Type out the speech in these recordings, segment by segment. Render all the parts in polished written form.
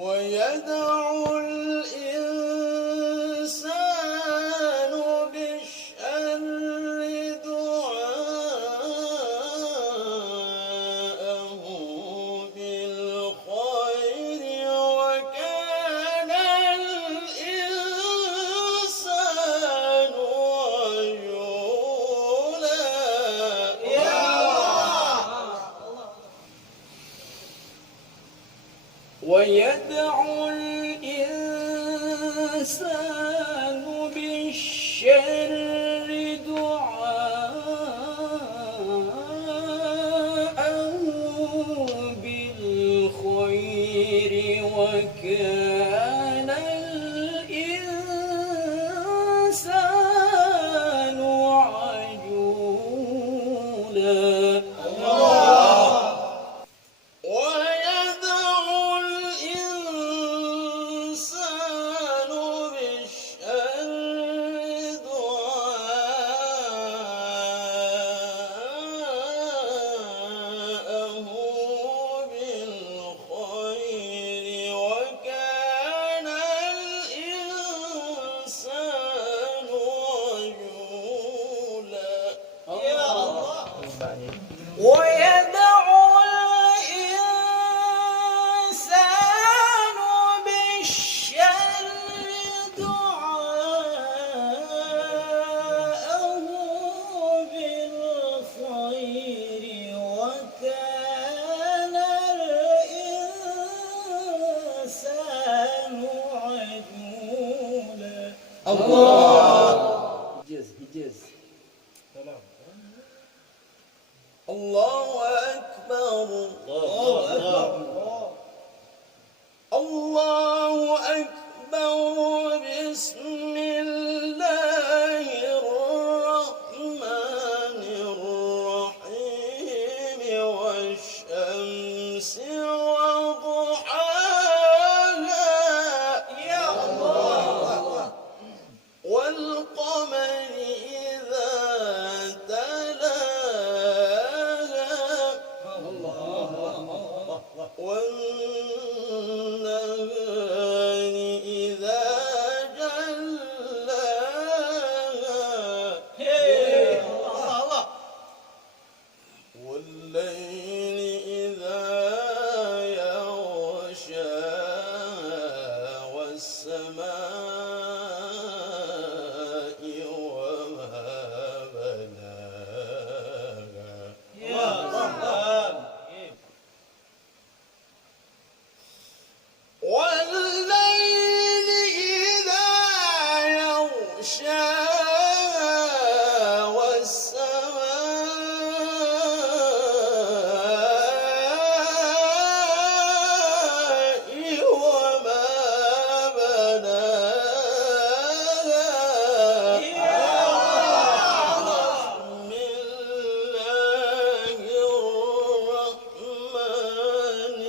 ويدعو الإنسان بالشر دعاءه بالخير وكان الإنسان عجولا. يا ويدعو الإنسان بالشر دعاءه بالخير وكان الإنسان عجولا. ويدعو الإنسان بالشر دعاءه بالخير وكان الإنسان عجولا. الله. إجاز الله أكبر. الله أكبر. بسم الله الرحمن الرحيم. والشمس وضحاها. يا الله. والقمر إذا والنهار إذا جلاها. والليل إذا يغشاها والسماء وما بناها. يا الله. والليل إذا يغشاها والسماء وما بناها. بسم الله الرحمن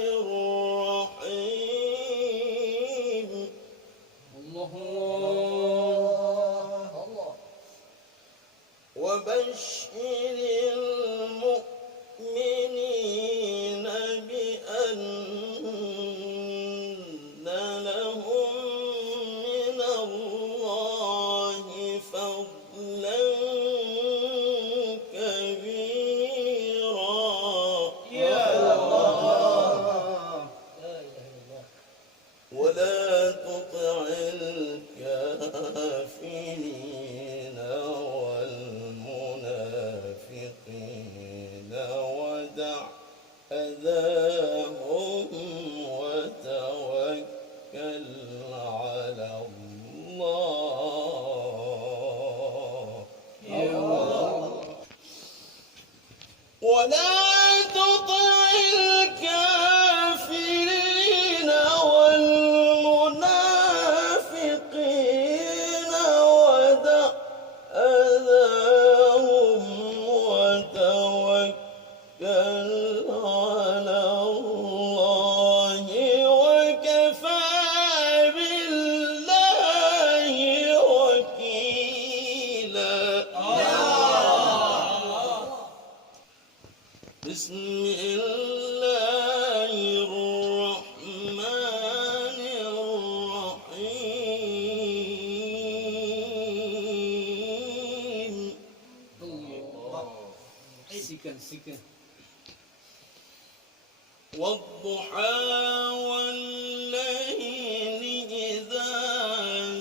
الرحيم. وبشر المؤمنين بأن لهم من الله فضلا كبيرا. يا الله. ولا تطع الكافرين والمنافقين ودع أذاهم وتوكل على الله. يا الله. ولا تطع الكافرين والمنافقين ودع أذاهم وتوكل على الله وكفى بالله وكيلا. والضحى والليل إذا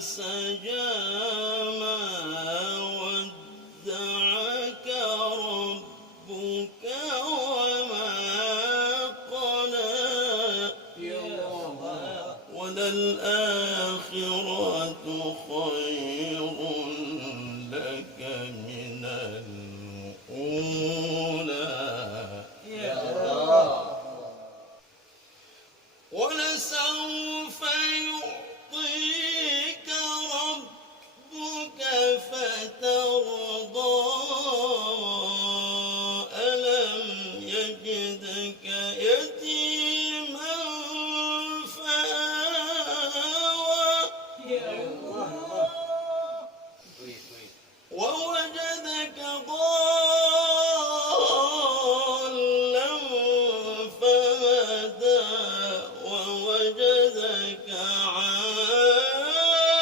سجى ما ودعك ربك وما قلى وللآخرة خير لك من الأولى ولسوف يعطيك ربك فترضى ألم يجدك يتيما فآوى ووجدك ضالا فهدى ووجدك عائلا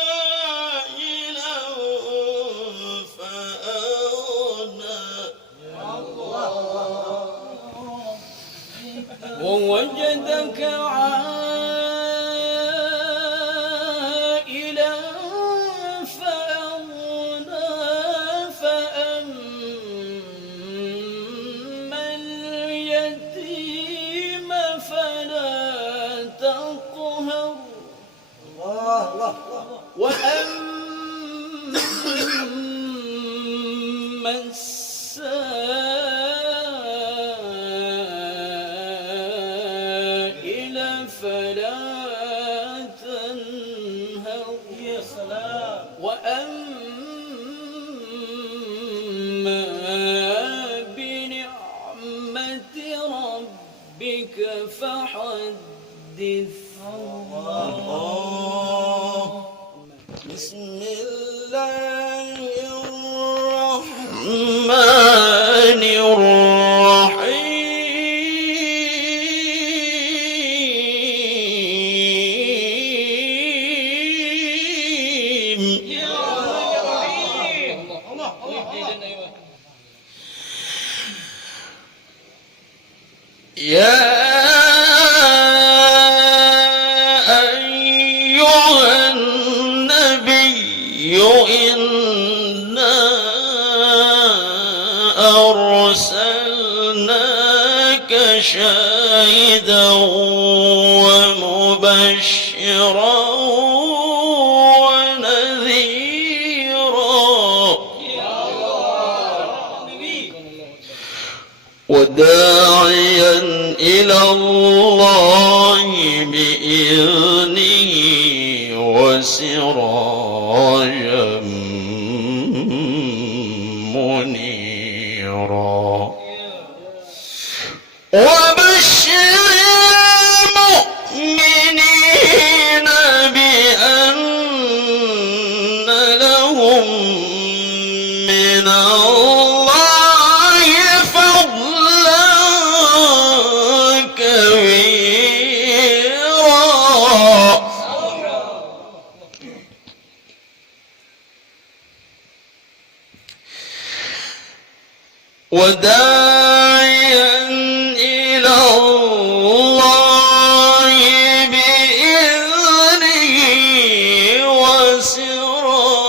فأغنى ووجدك عائلا فأغنى فأما اليتيم فلا تقهر وأما السائل فلا تنهر وأما بنعمة ربك فحدث بسم الله الرحمن الرحيم يا أيها النبي إنا أرسلناك شاهدا ومبشرا ونذيرا وداعيا إلى الله بإذنه وسراجا منيرا وبشر المؤمنين بأن لهم من الله فضلا كبيرا وداعيا إلى الله بإذنه وسراجا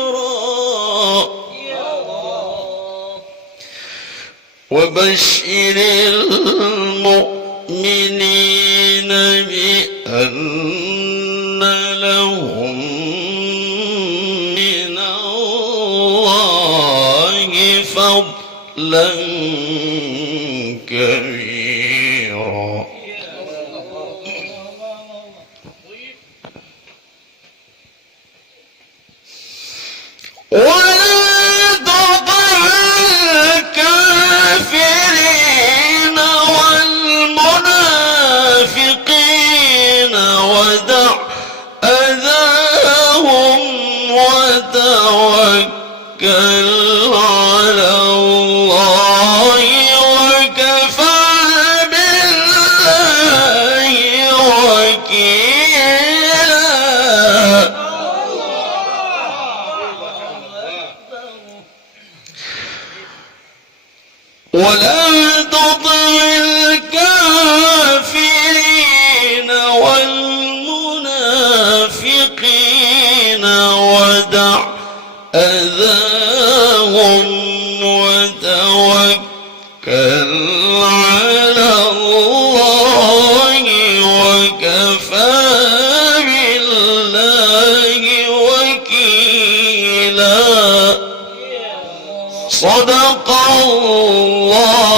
منيرا وبشر المؤمنين بأن لهم من الله فضلا كبيرا ولا تطع الكافرين والمنافقين ودع أذاهم وتوكل على الله وكفى بالله وكيلا ولا تطع الكافرين والمنافقين ودع أذاهم وتوكل على الله وكفى بالله وكيلا. صدق الله